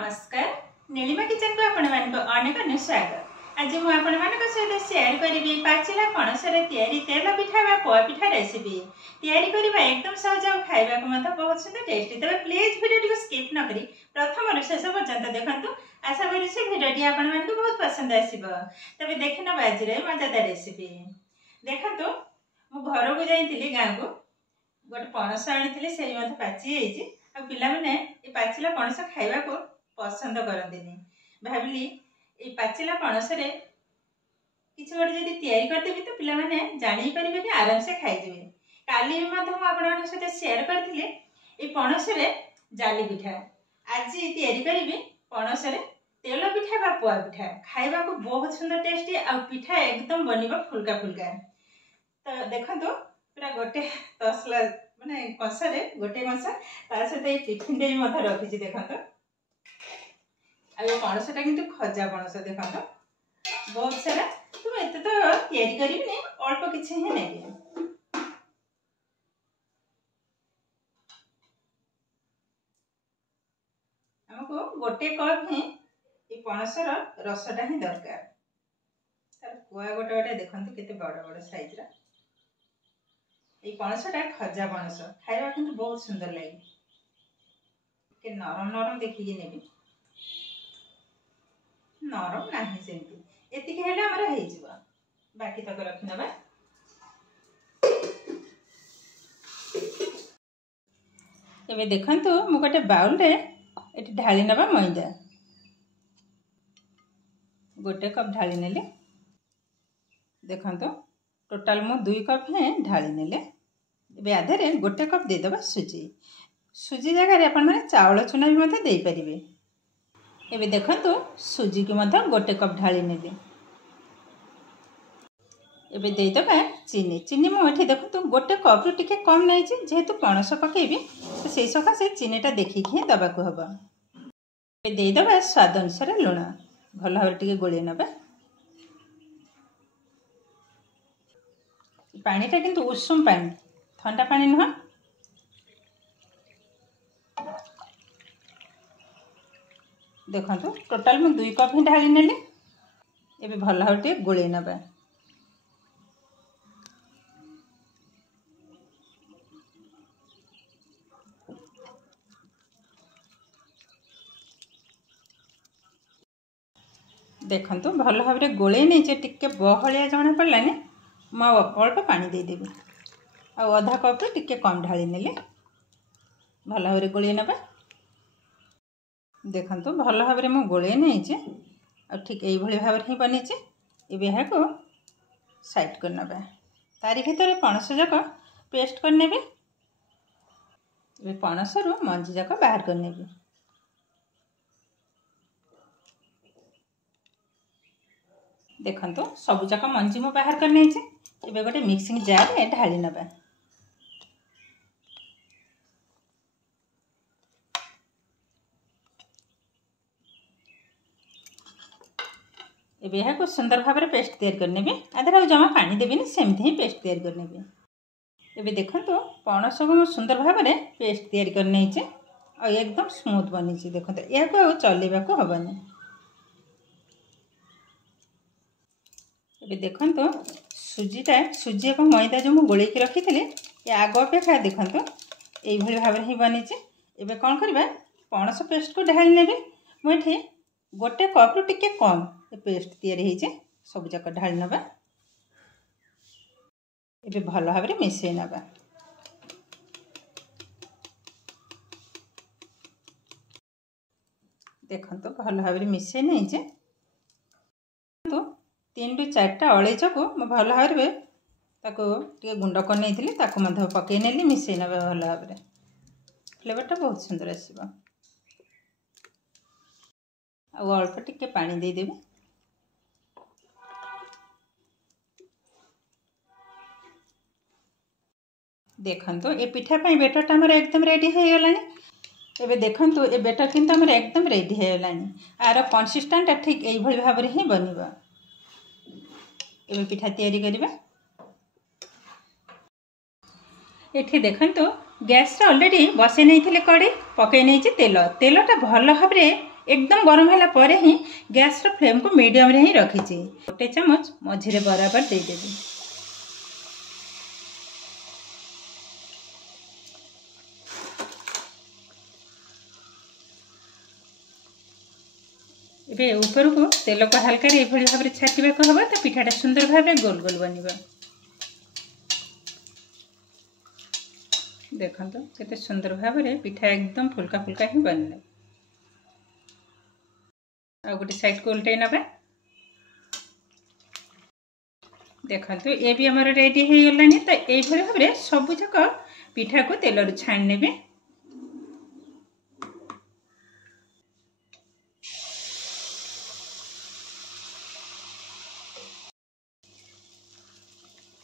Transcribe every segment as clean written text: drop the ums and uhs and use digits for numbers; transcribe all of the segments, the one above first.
नमस्कार नीलिमा किचन को आपण मानक अनेक अनेक स्वागत। आज मु आपण मानक सहित शेयर करी पाचिला पणसर तैयारी तेल पिठा बा पोआ पिठा रेसिपी तैयारी करबा एकदम सहज और खाइबा को मत बहुत सुंदर टेस्टी। तबे प्लीज वीडियो को स्किप न करी प्रथम रु शेष पर्यंत देखंतु। आशा करी से वीडियो आपण मानक बहुत पसंद आसीबो। तबे देखिन बाजी रे मजेदार रेसिपी देखंतु। मु घर को जाइतिली गां को गोटे पणस आनी से पाची जाइए आ पिला माने ए पाचिला पणस खाइबा को पसंद करंदिनी। भाबिली ए पाचिला पणस रे किछ गोटे जदी तैयारी करदेबी तो पिला माने जानि परिबे कि आराम से खाइ जेबे। काली मते हम आपण माने साथे शेयर करथिले ए पणस रे जाली पिठा। आज तैयारी करिबे पणस रे तेल पिठा बा पोआ पिठा। खाइबा को बहुत सुंदर टेस्टी आ पिठा एकदम बनिबो फुलका फुलका। तो देखंतु पूरा गोटे तसला माने कसा रे गोटे कसा तार सहित टिफिन दे भी रखी देखत। पणसटा किंतु खजा पणस देखत बहुत सारा। तुम एत तो तैयारी करिबे अल्प किछि ही नेबे। हमको गोटे कप ही ए पणसर रसटा ही दरकार। तार कुआ गोटे गोटे देखंतु केते बड़ बड़ साइज रा। ये पणसटा खजा पणस खाइबा किंतु बहुत सुंदर लगे के नरम नरम देखिए नेबी नरम नाही सेमती एतिके हेले हमर हे जिवो। बाकी तक रखि नबा। एबे देखंतु मु गोटे बाउल रे एटी ढाली नबा मैदा। गोटे कप ढाली नेले देखंतु टोटाल मु 2 कप है ढाली नेले। एबे आधे गोटे कप दे दबा सुजी। सुजी जगह अपन माने चावल चूना भी मते दे परिबे। एबे देखंतु सुजी के मते गोटे कप ढाली नेले। एबे दे दबा चीनी। चीनी मु एठी देखंतु गोटे कप रु टिके कम नै छी जेहेतु पणस पकेबी तो सेई सका से चीनीटा देखि के दबा को हबो। एबे दे दबा स्वाद अनुसार लूण भल भाबे टिके गोळे नबा। पानीटा किंतु उषुम पानी ठंडा पानी नुह। देखंतु टोटाल मु 2 कप ही ढाली नेली। एबे भल भाबे गोळे नबा। देखंतु भल भाबे गोळे नै जे टिके बहलिया जणा पड़लानी मैं अल्प पानी दे देबी। आ आधा कप टिके कम ढाली नेले भल भाबे गोळे नबा। देखंतु भल भाबे मु गोळे नै जे आ ठीक एई भली भाबे ही बनी जे। एबे हा को साइड कर नबा। तारी भीतर पणस जक पेस्ट कर नेबे। एबे पणस रु मंजी जक बाहर कर नेबे। देखंतु सब जक मंजी मु बाहर कर नै जे। एबे गोटे मिक्सिंग जार रे ढाली नबा। एबे यहा को सुंदर भाबरे पेस्ट तैयार कर नेबे। आधर जमा पानी देबेनी सेमथि ही पेस्ट तैयार कर नेबे। एबे देखंतु पणस को मु सुंदर भाबरे पेस्ट तैयार कर नै जे आ एकदम स्मूथ बनी जे। देखंतु या को चलेबा को हबनी। एबे देखंतु सुजी और मैदा जो मु गोले के रखी थी ये आग अपेक्षा देखंतु एई भली भाबरे ही बनी जे। एबे कोन करबा पणस पेस्ट को ढाली नेबे। मु एठी गोटे कप रु टिके कम ए पेस्ट तैयारी हे जे सब जक ढाली नबा। एबे भल भाबरे मिसै नबा। देखंतु भल भाबरे मिसै नै जे। तो 3 रु 4टा अळेच को म भल भाबरे ताको टिके गुंड कर नेथिली ताको मध पके नेली मिसै नबा भल भाबरे। फ्लेवरटा बहुत सुंदर आसीबो। आ अल्प टिके पानी दे देबे। देखंतु ए पिठा पई बेटरटा हमर एकदम रेडी हो गलानी। एबे देखंतु ए बेटर किंतु हमर एकदम रेडी हो गलानी। आरो कंसिस्टेंट ठीक एई भली भाबरे ही बनिबा। एबे पिठा तैयारी करिबा। एठी देखंतु गैस रे ऑलरेडी बसे नहीं थिले कड़ी पके नहीं तेल तेलटा भल भाबरे एकदम गरम होला परे ही गैस रो फ्लेम को मीडियम रे ही रखिछि। गोटे चम्मच मझिरे बराबर दे देबी। एबे ऊपर को तेल को हल्का रे एभଳି भाबरे छाटिबा को हबो त पिठाटा सुंदर भाबरे गोल गोल बनिबो। देखंतो केते सुंदर भाबरे पिठा एकदम फुलका फुलका ही बनले। आ गोटे साइड को उल्टै नबे। देखंतो ए भी हमर रेडी हे गलानी। त एभଳି भाबरे सब जक पिठा को तेल रु छान नेबे।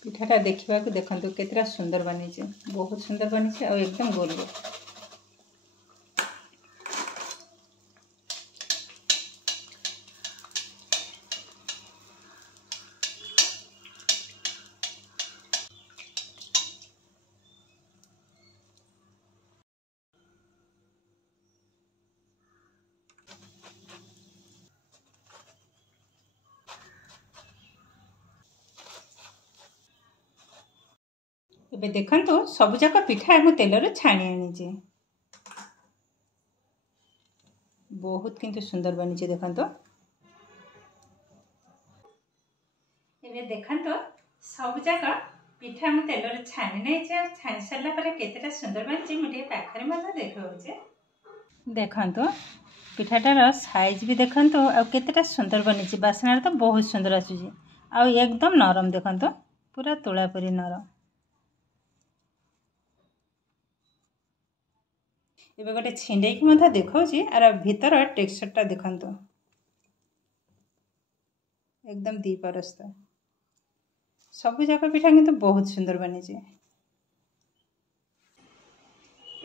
पिठाटा देखा देखो केतरा सुंदर बनी, बहुत सुंदर बनी और एकदम गोल गोल। एबे देखंतु सब जाक पिठा मु तेल रे छाणी आनी, बहुत किंतु सुंदर बनी देखंतु। एबे देखंतु सब जाक पिठा मु तेल रे छाणी नै छ। छाणी सरला पर केतेटा सुंदर बनी मुझे पाखरे मत देखौचे। देखंतु पिठाटार साइज भी देखंतु आ केतेटा सुंदर बनी, बासना तो बहुत सुंदर आसुची आ एकदम नरम। देखंतु पूरा तुला परी नरम। एबे गोटे छिंडे की मथा देखौची आर भीतर टेक्सचरटा देखंतु एकदम दी परस्त। सब जाक पिठा किंतु बहुत सुंदर बनी।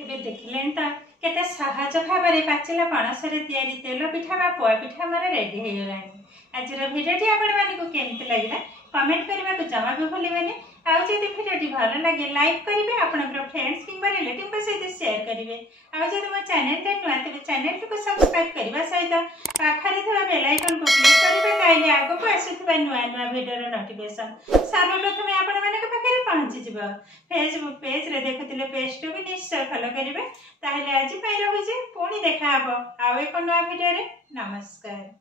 एबे देखिले त केते सहज भाबरे पाचिला पणस रे तयारी तेल पिठा बा पोआ पिठा हमर रेडी हे गलानी। आज रो भिडियोटी आपण मानिको केमति लागिला कमेंट करबा को जमा भी भूलिबेनी। आ जदि भिडियोटी भलो लागे लाइक करिवे, आपनकर फ्रेंड्स किंबा रिलेटिव को सहित शेयर करिवे। आ जदि मो चैनल ते नुआ तबे चैनल को सब्सक्राइब करबा सहित पाखरे थवा बेल आइकन को क्लिक करिवे, ताइले आगो को आसीथबा नुआ नुआ भिडियो रो नोटिफिकेशन सर्वप्रथमे आपण मानक पाखरे पहुंची जिवो। फेसबुक पेज रे देखुतिले पेज को भी निश्चय फॉलो करिवे। ताहले आज पाई रहूची, पुणी देखा हबो आउ एक नुआ भिडियो रे। नमस्कार।